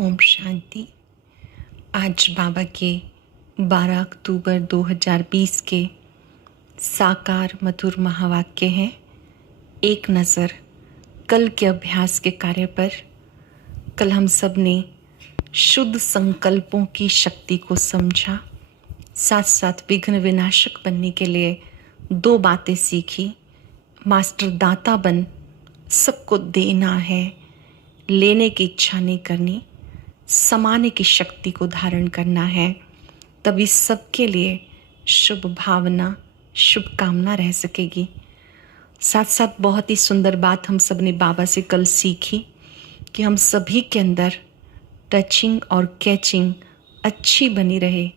ओम शांति। आज बाबा के 12 अक्टूबर 2020 के साकार मधुर महावाक्य हैं। एक नज़र कल के अभ्यास के कार्य पर। कल हम सब ने शुद्ध संकल्पों की शक्ति को समझा, साथ साथ विघ्न विनाशक बनने के लिए 2 बातें सीखी। मास्टर दाता बन, सबको देना है, लेने की इच्छा नहीं करनी, समाने की शक्ति को धारण करना है। तभी सबके लिए शुभ भावना, शुभकामना रह सकेगी। साथ साथ बहुत ही सुंदर बात हम सब ने बाबा से कल सीखी कि हम सभी के अंदर टचिंग और कैचिंग अच्छी बनी रहे,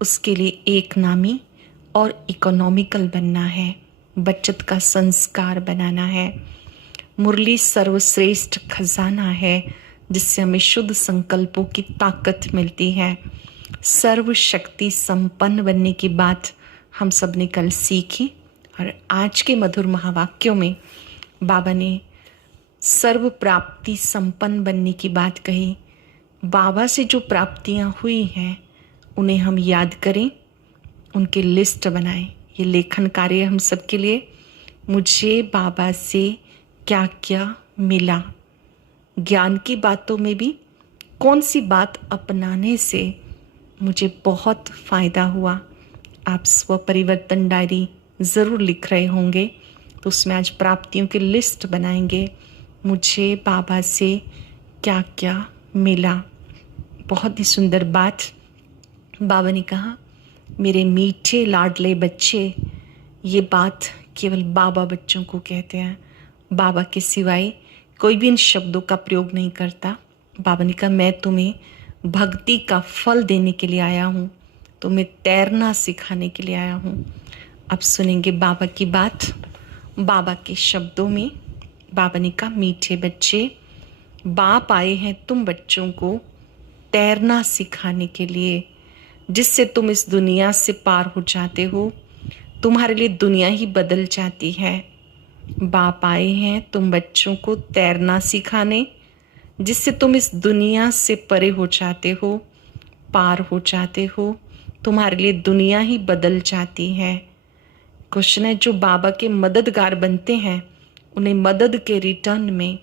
उसके लिए एक नामी और इकोनॉमिकल बनना है, बचत का संस्कार बनाना है। मुरली सर्वश्रेष्ठ खजाना है जिससे हमें शुद्ध संकल्पों की ताकत मिलती है। सर्व शक्ति संपन्न बनने की बात हम सब ने कल सीखी और आज के मधुर महावाक्यों में बाबा ने सर्व प्राप्ति संपन्न बनने की बात कही। बाबा से जो प्राप्तियां हुई हैं उन्हें हम याद करें, उनकी लिस्ट बनाएं। ये लेखन कार्य हम सब के लिए। मुझे बाबा से क्या क्या मिला, ज्ञान की बातों में भी कौन सी बात अपनाने से मुझे बहुत फ़ायदा हुआ। आप स्व परिवर्तन डायरी ज़रूर लिख रहे होंगे, तो उसमें आज प्राप्तियों की लिस्ट बनाएंगे। मुझे बाबा से क्या क्या मिला। बहुत ही सुंदर बात बाबा ने कहा, मेरे मीठे लाडले बच्चे। ये बात केवल बाबा बच्चों को कहते हैं, बाबा के सिवाय कोई भी इन शब्दों का प्रयोग नहीं करता। बाबा ने कहा, मैं तुम्हें भक्ति का फल देने के लिए आया हूँ, तुम्हें तैरना सिखाने के लिए आया हूँ। अब सुनेंगे बाबा की बात, बाबा के शब्दों में। बाबा ने कहा, मीठे बच्चे, बाप आए हैं तुम बच्चों को तैरना सिखाने के लिए, जिससे तुम इस दुनिया से पार हो जाते हो, तुम्हारे लिए दुनिया ही बदल जाती है। बाप आए हैं तुम बच्चों को तैरना सिखाने, जिससे तुम इस दुनिया से परे हो जाते हो, पार हो जाते हो, तुम्हारे लिए दुनिया ही बदल जाती है। क्वेश्चन है, जो बाबा के मददगार बनते हैं उन्हें मदद के रिटर्न में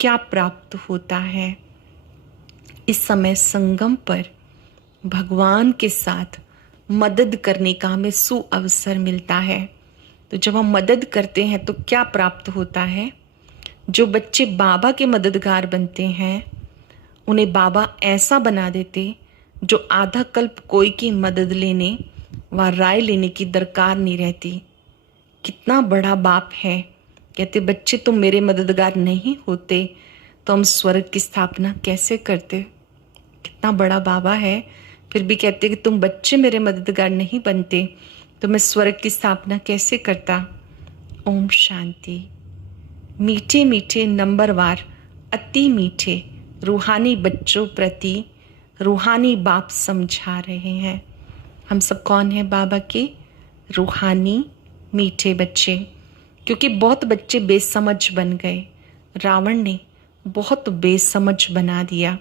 क्या प्राप्त होता है। इस समय संगम पर भगवान के साथ मदद करने का हमें सुअवसर मिलता है। तो जब हम मदद करते हैं तो क्या प्राप्त होता है। जो बच्चे बाबा के मददगार बनते हैं उन्हें बाबा ऐसा बना देते जो आधा कल्प कोई की मदद लेने व राय लेने की दरकार नहीं रहती। कितना बड़ा बाप है। कहते, बच्चे तुम मेरे मददगार नहीं होते तो हम स्वर्ग की स्थापना कैसे करते। कितना बड़ा बाबा है, फिर भी कहते कि तुम बच्चे मेरे मददगार नहीं बनते तो मैं स्वर्ग की स्थापना कैसे करता। ओम शांति। मीठे मीठे नंबरवार अति मीठे रूहानी बच्चों प्रति रूहानी बाप समझा रहे हैं। हम सब कौन हैं बाबा के? रूहानी मीठे बच्चे। क्योंकि बहुत बच्चे बेसमझ बन गए। रावण ने बहुत बेसमझ बना दिया।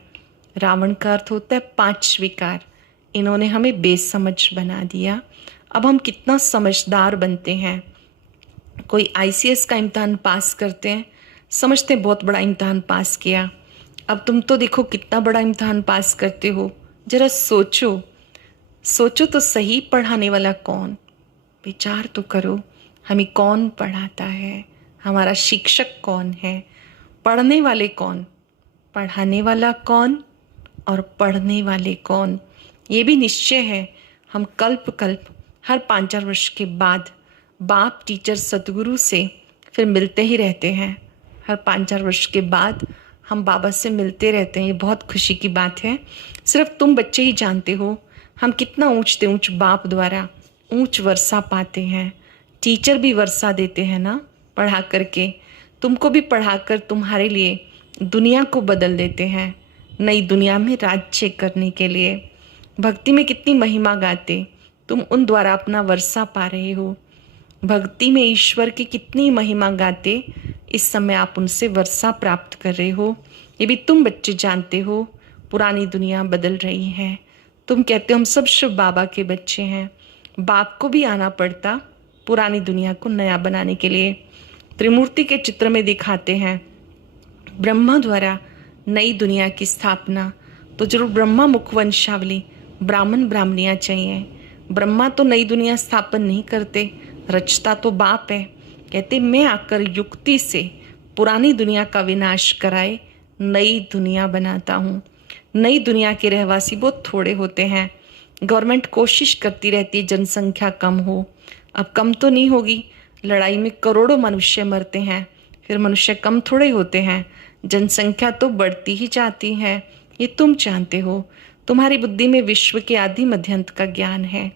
रावण का अर्थ होता है 5 विकार। इन्होंने हमें बेसमझ बना दिया। अब हम कितना समझदार बनते हैं। कोई आईसीएस का इम्तहान पास करते हैं, समझते हैं बहुत बड़ा इम्तहान पास किया। अब तुम तो देखो कितना बड़ा इम्तहान पास करते हो। जरा सोचो, सोचो तो सही, पढ़ाने वाला कौन? विचार तो करो, हमें कौन पढ़ाता है, हमारा शिक्षक कौन है, पढ़ने वाले कौन, पढ़ाने वाला कौन और पढ़ने वाले कौन। ये भी निश्चय है, हम कल्प कल्प हर 5-4 वर्ष के बाद बाप टीचर सतगुरु से फिर मिलते ही रहते हैं। हर 5-4 वर्ष के बाद हम बाबा से मिलते रहते हैं। ये बहुत खुशी की बात है। सिर्फ तुम बच्चे ही जानते हो हम कितना ऊंच से ऊंच बाप द्वारा ऊंच वर्षा पाते हैं। टीचर भी वर्षा देते हैं ना, पढ़ा करके। तुमको भी पढ़ाकर तुम्हारे लिए दुनिया को बदल देते हैं, नई दुनिया में राज्य करने के लिए। भक्ति में कितनी महिमा गाते, तुम उन द्वारा अपना वर्षा पा रहे हो। भक्ति में ईश्वर की कितनी महिमा गाते, इस समय आप उनसे वर्षा प्राप्त कर रहे हो। ये भी तुम बच्चे जानते हो। पुरानी दुनिया बदल रही है। तुम कहते हो हम सब शिव बाबा के बच्चे हैं। बाप को भी आना पड़ता पुरानी दुनिया को नया बनाने के लिए। त्रिमूर्ति के चित्र में दिखाते हैं ब्रह्मा द्वारा नई दुनिया की स्थापना, तो जरूर ब्रह्मा मुखवंशावली ब्राह्मण ब्राह्मणियाँ चाहिए। ब्रह्मा तो नई दुनिया स्थापन नहीं करते, रचता तो बाप है। कहते मैं आकर युक्ति से पुरानी दुनिया का विनाश कराए नई दुनिया बनाता हूँ। नई दुनिया के रहवासी बहुत थोड़े होते हैं। गवर्नमेंट कोशिश करती रहती है जनसंख्या कम हो, अब कम तो नहीं होगी। लड़ाई में करोड़ों मनुष्य मरते हैं, फिर मनुष्य कम थोड़े होते हैं, जनसंख्या तो बढ़ती ही जाती है। ये तुम जानते हो। तुम्हारी बुद्धि में विश्व के आदि मध्य अंत का ज्ञान है।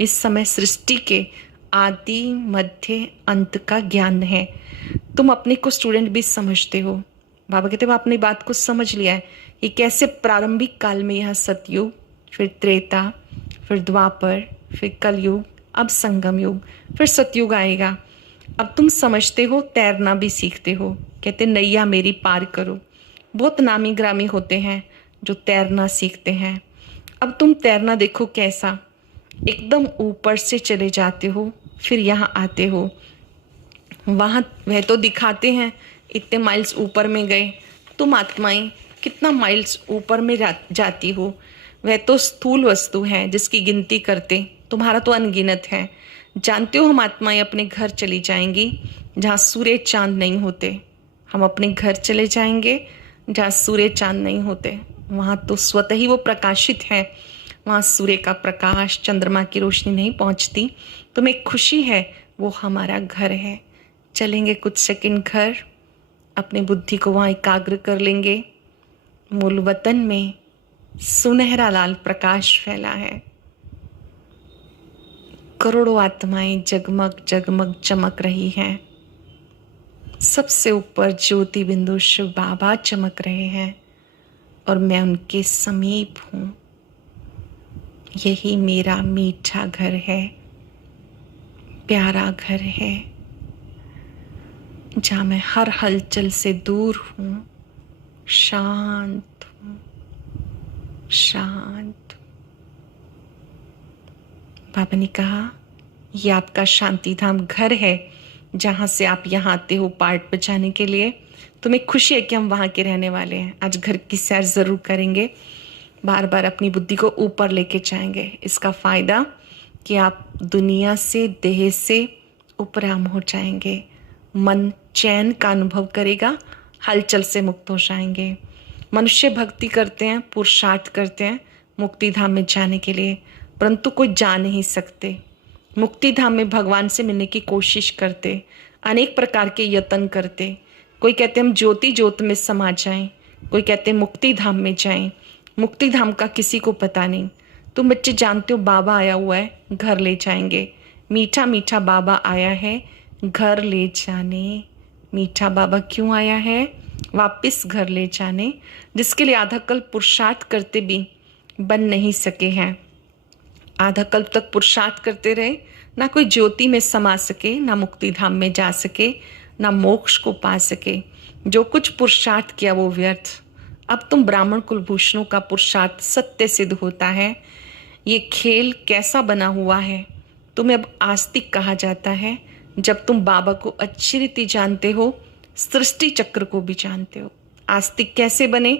इस समय सृष्टि के आदि मध्य अंत का ज्ञान है। तुम अपने को स्टूडेंट भी समझते हो। बाबा कहते हो आपने बात को समझ लिया है कि कैसे प्रारंभिक काल में यह सतयुग, फिर त्रेता, फिर द्वापर, फिर कलयुग, अब संगम युग, फिर सतयुग आएगा। अब तुम समझते हो, तैरना भी सीखते हो। कहते नैया मेरी पार करो। बहुत नामी ग्रामी होते हैं जो तैरना सीखते हैं। अब तुम तैरना देखो कैसा, एकदम ऊपर से चले जाते हो, फिर यहाँ आते हो। वहाँ वह तो दिखाते हैं इतने माइल्स ऊपर में गए, तुम आत्माएं कितना माइल्स ऊपर में जाती हो। वह तो स्थूल वस्तु है जिसकी गिनती करते, तुम्हारा तो अनगिनत है। जानते हो हम आत्माएं अपने घर चली जाएंगी जहाँ सूर्य चांद नहीं होते। हम अपने घर चले जाएंगे जहाँ सूर्य चांद नहीं होते। वहाँ तो स्वतः ही वो प्रकाशित है, वहाँ सूर्य का प्रकाश, चंद्रमा की रोशनी नहीं पहुँचती। तुम्हें खुशी है, वो हमारा घर है। चलेंगे कुछ सेकंड घर, अपनी बुद्धि को वहाँ एकाग्र कर लेंगे। मूल वतन में सुनहरा लाल प्रकाश फैला है। करोड़ों आत्माएं जगमग जगमग चमक रही हैं। सबसे ऊपर ज्योति बिंदु शिव बाबा चमक रहे हैं और मैं उनके समीप हूँ। यही मेरा मीठा घर है, प्यारा घर है, जहाँ मैं हर हलचल से दूर हूँ, शांत हूँ, शांत। बाबा ने कहा ये आपका शांति धाम घर है जहाँ से आप यहाँ आते हो पार्ट बचाने के लिए। तुम्हें खुशी है कि हम वहाँ के रहने वाले हैं। आज घर की सैर ज़रूर करेंगे, बार बार अपनी बुद्धि को ऊपर लेके जाएंगे। इसका फ़ायदा कि आप दुनिया से, देह से उपराम हो जाएंगे। मन चैन का अनुभव करेगा, हलचल से मुक्त हो जाएंगे। मनुष्य भक्ति करते हैं, पुरुषार्थ करते हैं मुक्ति धाम में जाने के लिए, परंतु कोई जा नहीं सकते। मुक्ति धाम में भगवान से मिलने की कोशिश करते, अनेक प्रकार के यत्न करते। कोई कहते हम ज्योति ज्योत में समा जाएं, कोई कहते मुक्ति धाम में जाएं। मुक्ति धाम का किसी को पता नहीं। तुम बच्चे जानते हो बाबा आया हुआ है, घर ले जाएंगे। मीठा मीठा बाबा आया है घर ले जाने। मीठा बाबा क्यों आया है? वापस घर ले जाने, जिसके लिए आधा कल्प पुरुषार्थ करते भी बन नहीं सके हैं। आधा कल्प तक पुरुषार्थ करते रहे, ना कोई ज्योति में समा सके, ना मुक्ति धाम में जा सके, ना मोक्ष को पा सके। जो कुछ पुरुषार्थ किया वो व्यर्थ। अब तुम ब्राह्मण कुलभूषणों का पुरुषार्थ सत्य सिद्ध होता है। ये खेल कैसा बना हुआ है? तुम्हें अब आस्तिक कहा जाता है जब तुम बाबा को अच्छी रीति जानते हो, सृष्टि चक्र को भी जानते हो। आस्तिक कैसे बने?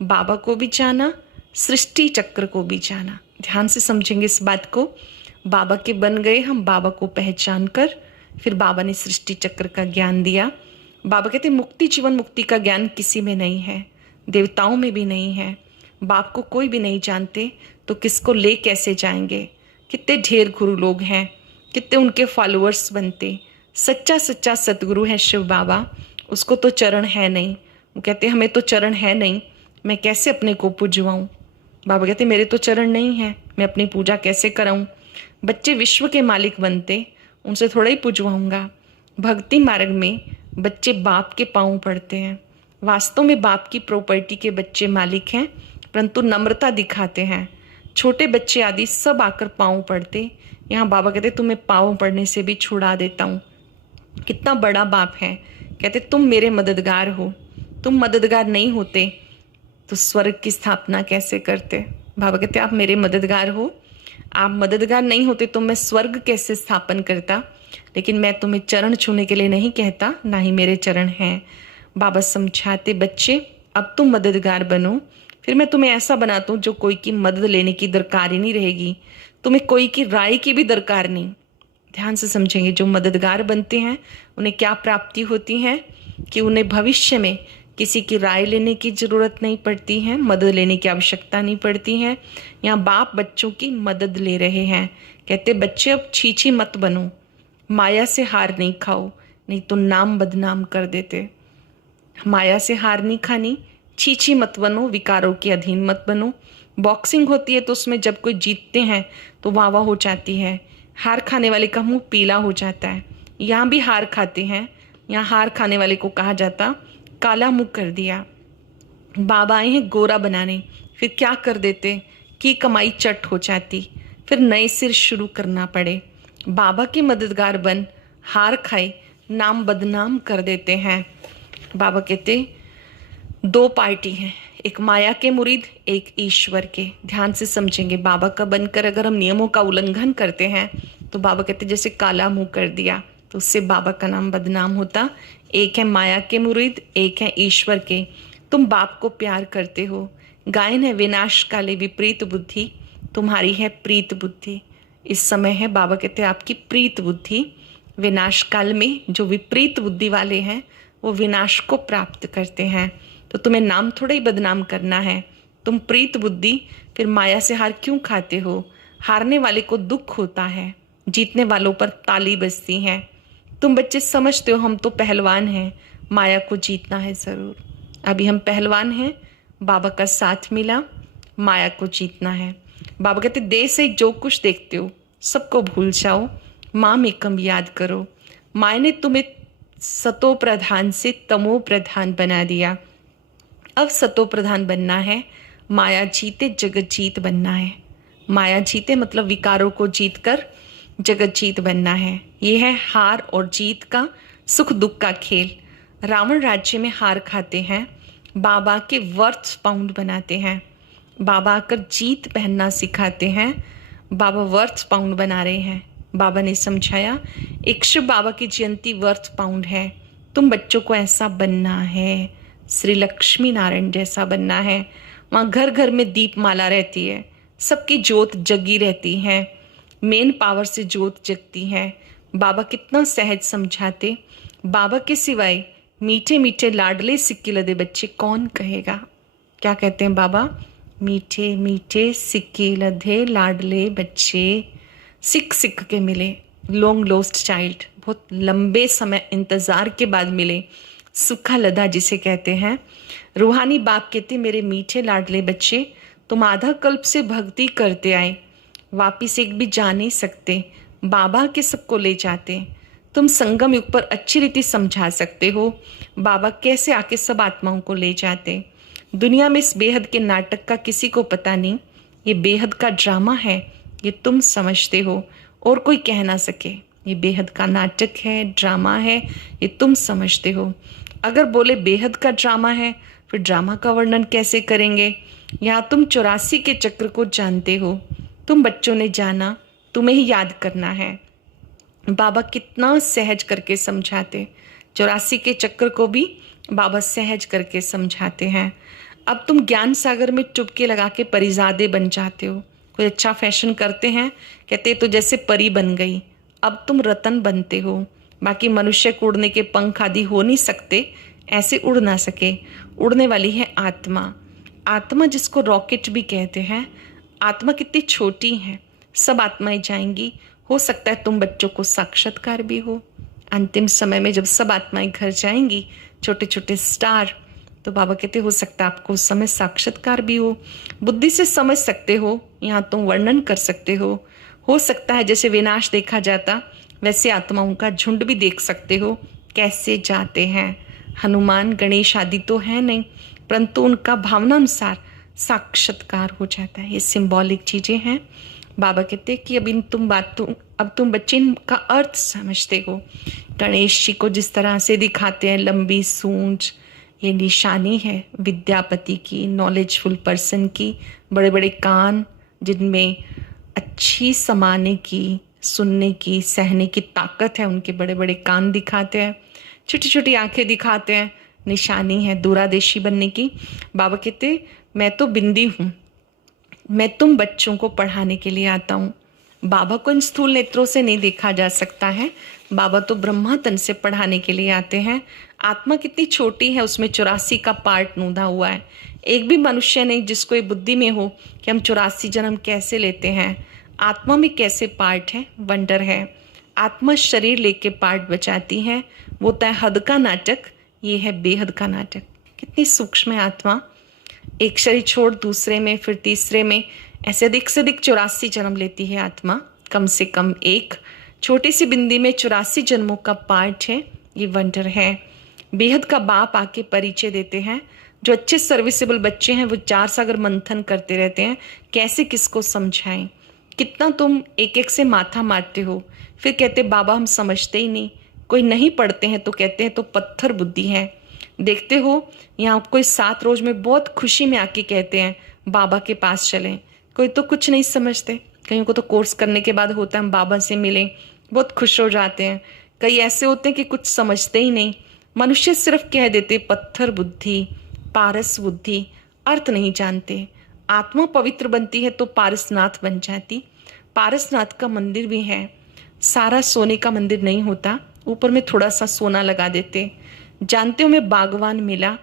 बाबा को भी जाना, सृष्टि चक्र को भी जाना। ध्यान से समझेंगे इस बात को। बाबा के बन गए हम, बाबा को पहचान कर फिर बाबा ने सृष्टि चक्र का ज्ञान दिया। बाबा कहते मुक्ति जीवन मुक्ति का ज्ञान किसी में नहीं है, देवताओं में भी नहीं है। बाप को कोई भी नहीं जानते तो किसको ले कैसे जाएंगे? कितने ढेर गुरु लोग हैं, कितने उनके फॉलोअर्स बनते। सच्चा सच्चा सतगुरु है शिव बाबा, उसको तो चरण है नहीं। वो कहते हमें तो चरण है नहीं, मैं कैसे अपने को पूजवाऊँ? बाबा कहते मेरे तो चरण नहीं है, मैं अपनी पूजा कैसे कराऊँ? बच्चे विश्व के मालिक बनते, उनसे थोड़ा ही पूजवाऊँगा। भक्ति मार्ग में बच्चे बाप के पाँव पड़ते हैं। वास्तव में बाप की प्रॉपर्टी के बच्चे मालिक हैं, परंतु नम्रता दिखाते हैं। छोटे बच्चे आदि सब आकर पाँव पड़ते। यहाँ बाबा कहते तुम्हें पाँव पड़ने से भी छुड़ा देता हूँ। कितना बड़ा बाप है। कहते तुम मेरे मददगार हो। तुम मददगार नहीं होते तो स्वर्ग की स्थापना कैसे करते। बाबा कहते आप मेरे मददगार हो, आप मददगार नहीं होते तो मैं स्वर्ग कैसे स्थापन करता। लेकिन मैं तुम्हें चरण छूने के लिए नहीं कहता, ना ही मेरे चरण हैं। बाबा समझाते बच्चे अब तुम मददगार बनो, फिर मैं तुम्हें ऐसा बनाता हूँ जो कोई की मदद लेने की दरकार ही नहीं रहेगी, तुम्हें कोई की राय की भी दरकार नहीं। ध्यान से समझेंगे, जो मददगार बनते हैं उन्हें क्या प्राप्ति होती है कि उन्हें भविष्य में किसी की राय लेने की ज़रूरत नहीं पड़ती है, मदद लेने की आवश्यकता नहीं पड़ती है। यहाँ बाप बच्चों की मदद ले रहे हैं। कहते बच्चे अब छीछी मत बनो, माया से हार नहीं खाओ, नहीं तो नाम बदनाम कर देते। माया से हार नहीं खानी, छीछी मत बनो, विकारों के अधीन मत बनो। बॉक्सिंग होती है तो उसमें जब कोई जीतते हैं तो वाह वाह हो जाती है, हार खाने वाले का मुंह पीला हो जाता है। यहाँ भी हार खाते हैं, यहाँ हार खाने वाले को कहा जाता काला मुंह कर दिया। बाबा आए हैं गोरा बनाने, फिर क्या कर देते कि कमाई चट हो जाती, फिर नए सिर शुरू करना पड़े। बाबा के मददगार बन हार खाए नाम बदनाम कर देते हैं। बाबा कहते दो पार्टी हैं, एक माया के मुरीद, एक ईश्वर के। ध्यान से समझेंगे, बाबा का बनकर अगर हम नियमों का उल्लंघन करते हैं तो बाबा कहते जैसे काला मुंह कर दिया, तो उससे बाबा का नाम बदनाम होता। एक है माया के मुरीद, एक है ईश्वर के। तुम बाप को प्यार करते हो, गायन है विनाश काले विपरीत बुद्धि, तुम्हारी है प्रीत बुद्धि। इस समय है बाबा कहते आपकी प्रीत बुद्धि। विनाश काल में जो विपरीत बुद्धि वाले हैं वो विनाश को प्राप्त करते हैं। तो तुम्हें नाम थोड़ा ही बदनाम करना है। तुम प्रीत बुद्धि, फिर माया से हार क्यों खाते हो। हारने वाले को दुख होता है, जीतने वालों पर ताली बजती है। तुम बच्चे समझते हो हम तो पहलवान हैं, माया को जीतना है ज़रूर। अभी हम पहलवान हैं, बाबा का साथ मिला, माया को जीतना है। बाबा कहते देह से जो कुछ देखते हो सबको भूल जाओ, माँ में कम याद करो। माँ ने तुम्हें सतो प्रधान से तमो प्रधान बना दिया, अब सतो प्रधान बनना है। माया जीते जगत जीत बनना है। माया जीते मतलब विकारों को जीत कर जगत जीत बनना है। ये है हार और जीत का सुख दुख का खेल। रावण राज्य में हार खाते हैं, बाबा के वर्थ पाउंड बनाते हैं। बाबा आकर जीत पहनना सिखाते हैं, बाबा वर्थ पाउंड बना रहे हैं। बाबा ने समझाया एक शिव बाबा की जयंती वर्थ पाउंड है, तुम बच्चों को ऐसा बनना है, श्री लक्ष्मी नारायण जैसा बनना है। वहाँ घर घर में दीप माला रहती है, सबकी जोत जगी रहती है, मेन पावर से जोत जगती है। बाबा कितना सहज समझाते। बाबा के सिवाय मीठे मीठे लाडले सिक्के लदे बच्चे कौन कहेगा। क्या कहते हैं बाबा, मीठे मीठे सिक्के लदे लाडले बच्चे सिक सिक के मिले। लॉन्ग लॉस्ट चाइल्ड, बहुत लंबे समय इंतज़ार के बाद मिले। सूखा लदा जिसे कहते हैं। रूहानी बाप कहते मेरे मीठे लाडले बच्चे, तुम आधा कल्प से भक्ति करते आए, वापिस एक भी जा नहीं सकते, बाबा के सबको ले जाते। तुम संगम युग पर अच्छी रीति समझा सकते हो, बाबा कैसे आके सब आत्माओं को ले जाते। दुनिया में इस बेहद के नाटक का किसी को पता नहीं, ये बेहद का ड्रामा है, ये तुम समझते हो और कोई कह ना सके। ये बेहद का नाटक है, ड्रामा है, ये तुम समझते हो। अगर बोले बेहद का ड्रामा है, फिर ड्रामा का वर्णन कैसे करेंगे। यहाँ तुम 84 के चक्र को जानते हो, तुम बच्चों ने जाना, तुम्हें ही याद करना है। बाबा कितना सहज करके समझाते, 84 के चक्र को भी बाबा सहज करके समझाते हैं। अब तुम ज्ञान सागर में चुपके लगा के परिजादे बन जाते हो। कोई अच्छा फैशन करते हैं, कहते तो जैसे परी बन गई, अब तुम रतन बनते हो। बाकी मनुष्य को उड़ने के पंख आदि हो नहीं सकते, ऐसे उड़ ना सके। उड़ने वाली है आत्मा। आत्मा जिसको रॉकेट भी कहते हैं। आत्मा कितनी छोटी है, सब आत्माएं जाएंगी। हो सकता है तुम बच्चों को साक्षात्कार भी हो। अंतिम समय में जब सब आत्माएं घर जाएंगी, छोटे छोटे स्टार, तो बाबा कहते हो सकता है आपको उस समय साक्षात्कार भी हो। बुद्धि से समझ सकते हो, यहाँ तुम वर्णन कर सकते हो सकता है जैसे विनाश देखा जाता वैसे आत्माओं का झुंड भी देख सकते हो कैसे जाते हैं। हनुमान गणेश आदि तो है नहीं, परंतु उनका भावनानुसार साक्षात्कार हो जाता है। ये सिंबॉलिक चीज़ें हैं। बाबा कहते हैं कि अब तुम बच्चे इनका अर्थ समझते हो। गणेश जी को जिस तरह से दिखाते हैं, लंबी सूंड, ये निशानी है विद्यापति की, नॉलेजफुल पर्सन की। बड़े बड़े कान जिनमें अच्छी समाने की, सुनने की, सहने की ताकत है, उनके बड़े बड़े कान दिखाते हैं, छोटी छोटी आंखें दिखाते हैं, निशानी है दूरादेशी बनने की। बाबा कहते मैं तो बिंदी हूँ, मैं तुम बच्चों को पढ़ाने के लिए आता हूँ। बाबा को इन स्थूल नेत्रों से नहीं देखा जा सकता है, बाबा तो ब्रह्मा तन से पढ़ाने के लिए आते हैं। आत्मा कितनी छोटी है, उसमें 84 का पार्ट नूंदा हुआ है। एक भी मनुष्य नहीं जिसको ये बुद्धि में हो कि हम 84 जन्म कैसे लेते हैं, आत्मा में कैसे पार्ट है, वंडर है। आत्मा शरीर लेके पार्ट बचाती है, वो तय हद का नाटक, ये है बेहद का नाटक। कितनी सूक्ष्म है आत्मा, एक शरीर छोड़ दूसरे में, फिर तीसरे में, ऐसे अधिक से अधिक 84 जन्म लेती है आत्मा। कम से कम एक छोटी सी बिंदी में 84 जन्मों का पार्ट है, ये वंडर है। बेहद का बाप आके परिचय देते हैं। जो अच्छे सर्विसेबल बच्चे हैं वो 4 सागर मंथन करते रहते हैं, कैसे किसको समझाएं। कितना तुम एक एक से माथा मारते हो, फिर कहते बाबा हम समझते ही नहीं। कोई नहीं पढ़ते हैं तो कहते हैं तो पत्थर बुद्धि है। देखते हो यहाँ कोई 7 रोज में बहुत खुशी में आके कहते हैं बाबा के पास चलें, कोई तो कुछ नहीं समझते। कईयों को तो कोर्स करने के बाद होता है हम बाबा से मिलें, बहुत खुश हो जाते हैं। कई ऐसे होते हैं कि कुछ समझते ही नहीं। मनुष्य सिर्फ कह देते पत्थर बुद्धि, पारस बुद्धि, अर्थ नहीं जानते। आत्मा पवित्र बनती है तो पारसनाथ बन जाती। पारसनाथ का मंदिर भी है, सारा सोने का मंदिर नहीं होता, ऊपर में थोड़ा सा सोना लगा देते। जानते हो मैं बागवान मिला,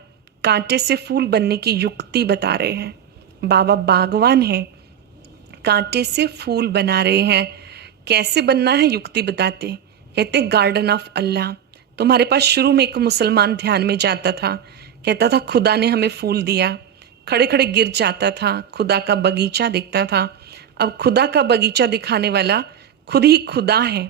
कांटे से फूल बनने की युक्ति बता रहे हैं। बाबा बागवान है, कांटे से फूल बना रहे हैं। कैसे बनना है युक्ति बताते। कहते गार्डन ऑफ अल्लाह। तुम्हारे पास शुरू में एक मुसलमान ध्यान में जाता था, कहता था खुदा ने हमें फूल दिया, खड़े खड़े गिर जाता था, खुदा का बगीचा दिखता था। अब खुदा का बगीचा दिखाने वाला खुद ही खुदा है।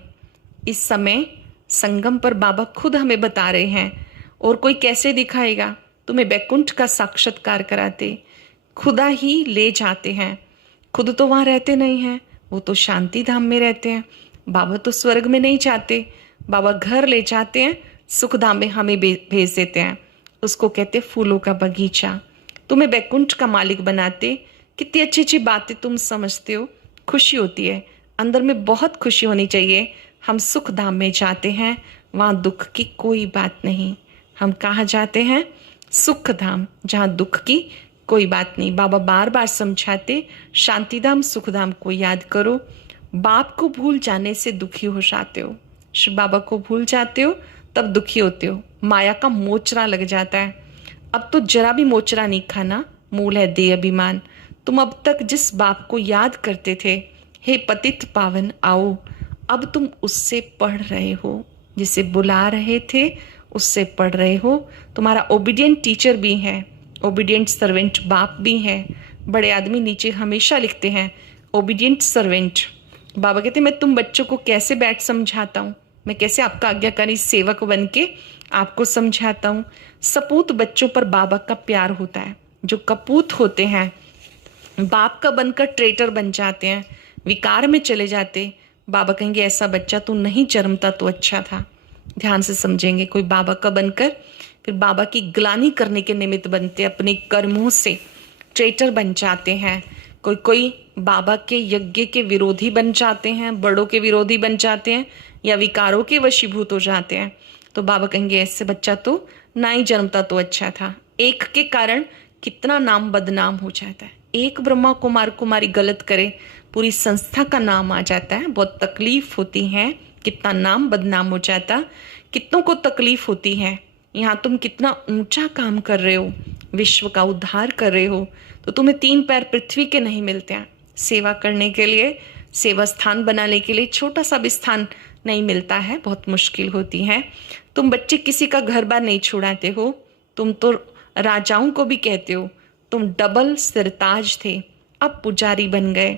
इस समय संगम पर बाबा खुद हमें बता रहे हैं, और कोई कैसे दिखाएगा। तुम्हें बैकुंठ का साक्षात्कार कराते, खुदा ही ले जाते हैं। खुद तो वहाँ रहते नहीं हैं, वो तो शांति धाम में रहते हैं। बाबा तो स्वर्ग में नहीं जाते, बाबा घर ले जाते हैं, सुख धाम में हमें भेज देते हैं। उसको कहते फूलों का बगीचा। तुम्हें बैकुंठ का मालिक बनाते। कितनी अच्छी अच्छी बातें तुम समझते हो, खुशी होती है अंदर में, बहुत खुशी होनी चाहिए। हम सुख धाम में जाते हैं, वहाँ दुख की कोई बात नहीं। हम कहाँ जाते हैं? सुख धाम, जहाँ दुख की कोई बात नहीं। बाबा बार बार समझाते शांतिधाम सुखधाम को याद करो। बाप को भूल जाने से दुखी हो जाते हो, शिव बाबा को भूल जाते हो तब दुखी होते हो। माया का मोचरा लग जाता है। अब तो जरा भी मोचरा नहीं खाना, मूल है देह अभिमान। तुम अब तक जिस बाप को याद करते थे, हे पतित पावन आओ, अब तुम उससे पढ़ रहे हो, जिसे बुला रहे थे उससे पढ़ रहे हो। तुम्हारा ओबीडियंट टीचर भी है, ओबीडियंट सर्वेंट बाप भी है। बड़े आदमी नीचे हमेशा लिखते हैं ओबीडियंट सर्वेंट। बाबा कहते मैं तुम बच्चों को कैसे बैठ समझाता हूँ, मैं कैसे आपका आज्ञाकारी सेवक बन के आपको समझाता हूँ। सपूत बच्चों पर बाबा का प्यार होता है। जो कपूत होते हैं बाप का बनकर ट्रेटर बन जाते हैं, विकार में चले जाते। बाबा कहेंगे ऐसा बच्चा तू नहीं जन्मता तो अच्छा था। ध्यान से समझेंगे, कोई बाबा का बनकर फिर बाबा की ग्लानि करने के निमित्त बनते, अपने कर्मों से ट्रेटर बन जाते हैं। कोई कोई बाबा के यज्ञ के विरोधी बन जाते हैं, बड़ों के विरोधी बन जाते हैं, या विकारों के वशीभूत हो जाते हैं। तो बाबा कहेंगे ऐसे बच्चा तो ना ही जन्मता तो अच्छा था। एक के कारण कितना नाम बदनाम हो जाता है। एक ब्रह्मा कुमार कुमारी गलत करे, पूरी संस्था का नाम आ जाता है। बहुत तकलीफ होती है, कितना नाम बदनाम हो जाता, कितनों को तकलीफ होती है। यहाँ तुम कितना ऊंचा काम कर रहे हो, विश्व का उद्धार कर रहे हो, तो तुम्हें 3 पैर पृथ्वी के नहीं मिलते हैं। सेवा करने के लिए, सेवा स्थान बनाने के लिए छोटा सा भी स्थान नहीं मिलता है, बहुत मुश्किल होती है। तुम बच्चे किसी का घर बार नहीं छुड़ाते हो, तुम तो राजाओं को भी कहते हो। तुम डबल सिरताज थे, अब पुजारी बन गए।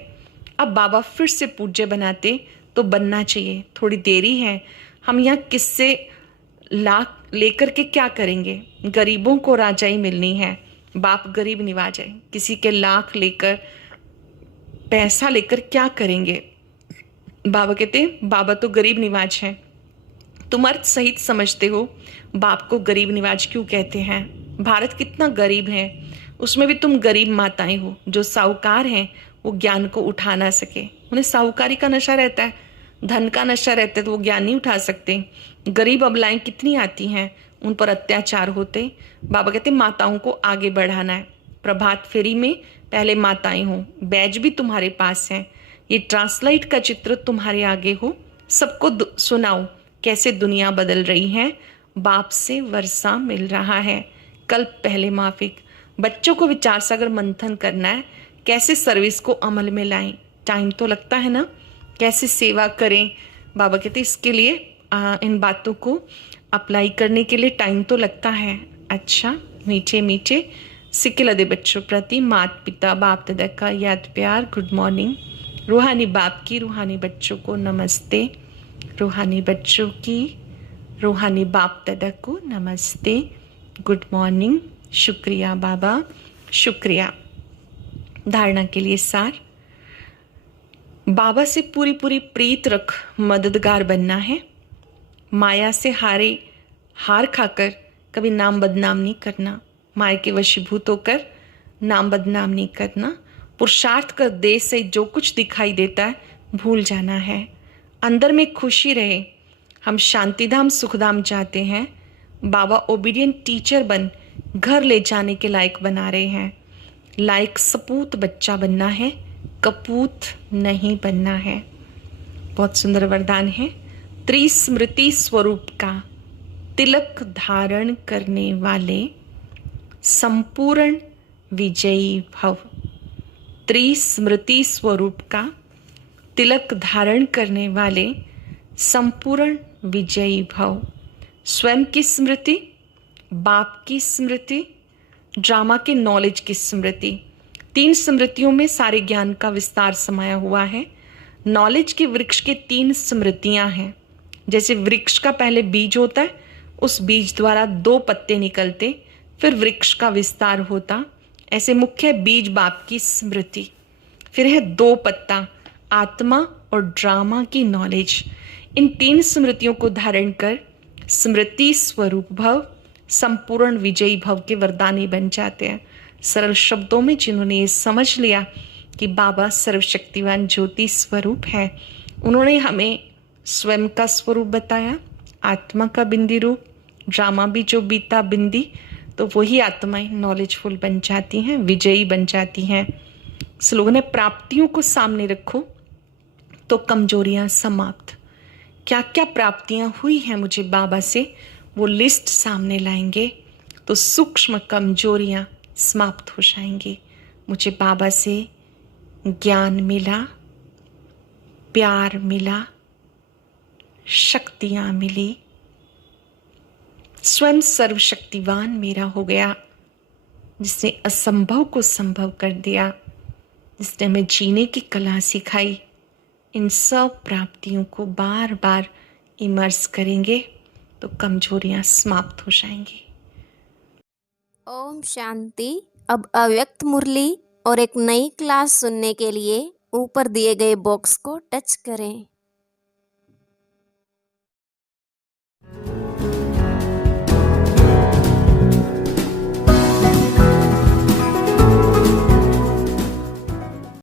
अब बाबा फिर से पूज्य बनाते तो बनना चाहिए, थोड़ी देरी है। हम यहाँ किससे लाख लेकर के क्या करेंगे? गरीबों को राजाई मिलनी है, बाप गरीब निवाज है। किसी के लाख लेकर, पैसा लेकर क्या करेंगे? बाबा कहते बाबा तो गरीब निवाज है। तुम अर्थ सहित समझते हो बाप को गरीब निवाज क्यों कहते हैं? भारत कितना गरीब है, उसमें भी तुम गरीब माताएं हो। जो साहूकार हैं वो ज्ञान को उठा ना सके, उन्हें साहूकारी का नशा रहता है, धन का नशा रहता है, तो वो ज्ञान नहीं उठा सकते। गरीब अबलाएं कितनी आती हैं, उन पर अत्याचार होते। बाबा कहते माताओं को आगे बढ़ाना है। प्रभात फेरी में पहले माताएं हो, बैज भी तुम्हारे पास है, ये ट्रांसलाइट का चित्र तुम्हारे आगे हो। सबको सुनाओ कैसे दुनिया बदल रही है, बाप से वर्षा मिल रहा है, कल्प पहले माफिक। बच्चों को विचार सागर मंथन करना है, कैसे सर्विस को अमल में लाएं। टाइम तो लगता है ना, कैसे सेवा करें। बाबा कहते इसके लिए इन बातों को अप्लाई करने के लिए टाइम तो लगता है। अच्छा, मीठे मीठे सिक्के लदे बच्चों प्रति माता पिता बाप दादा का याद प्यार, गुड मॉर्निंग। रूहानी बाप की रूहानी बच्चों को नमस्ते, रूहानी बच्चों की रूहानी बाप दादा को नमस्ते, गुड मॉर्निंग। शुक्रिया बाबा, शुक्रिया। धारणा के लिए सार, बाबा से पूरी पूरी प्रीत रख, मददगार बनना है। माया से हार खाकर कभी नाम बदनाम नहीं करना, माया के वशीभूत होकर नाम बदनाम नहीं करना। पुरुषार्थ कर देश से जो कुछ दिखाई देता है भूल जाना है, अंदर में खुशी रहे। हम शांतिधाम सुखधाम चाहते हैं। बाबा ओबीडियंट टीचर बन घर ले जाने के लायक बना रहे हैं। लायक सपूत बच्चा बनना है, कपूत नहीं बनना है। बहुत सुंदर वरदान है। त्रिस्मृति स्वरूप का तिलक धारण करने वाले संपूर्ण विजयी भव। त्रिस्मृति स्वरूप का तिलक धारण करने वाले संपूर्ण विजयी भव। स्वयं की स्मृति, बाप की स्मृति, ड्रामा के नॉलेज की स्मृति, 3 स्मृतियों में सारे ज्ञान का विस्तार समाया हुआ है। नॉलेज के वृक्ष के 3 स्मृतियां हैं। जैसे वृक्ष का पहले बीज होता है, उस बीज द्वारा 2 पत्ते निकलते, फिर वृक्ष का विस्तार होता। ऐसे मुख्य बीज बाप की स्मृति, फिर है 2 पत्ता आत्मा और ड्रामा की नॉलेज। इन 3 स्मृतियों को धारण कर स्मृति स्वरूप भव, संपूर्ण विजयी भव के वरदानी बन जाते हैं। सरल शब्दों में जिन्होंने ये समझ लिया कि बाबा सर्वशक्तिवान ज्योति स्वरूप है, उन्होंने हमें स्वयं का स्वरूप बताया, आत्मा का बिंदी रूप। ड्रामा भी जो बीता बिंदी, तो वही आत्माएं नॉलेजफुल बन जाती हैं, विजयी बन जाती हैं। स्लोगन है, प्राप्तियों को सामने रखो तो कमजोरियां समाप्त। क्या क्या प्राप्तियां हुई हैं मुझे बाबा से, वो लिस्ट सामने लाएंगे तो सूक्ष्म कमजोरियां समाप्त हो जाएंगी। मुझे बाबा से ज्ञान मिला, प्यार मिला, शक्तियां मिली, स्वयं सर्वशक्तिवान मेरा हो गया, जिसने असंभव को संभव कर दिया, जिसने हमें जीने की कला सिखाई। इन सब प्राप्तियों को बार बार इमर्स करेंगे तो कमजोरियां समाप्त हो जाएंगी। ओम शांति। अब अव्यक्त मुरली और एक नई क्लास सुनने के लिए ऊपर दिए गए बॉक्स को टच करें।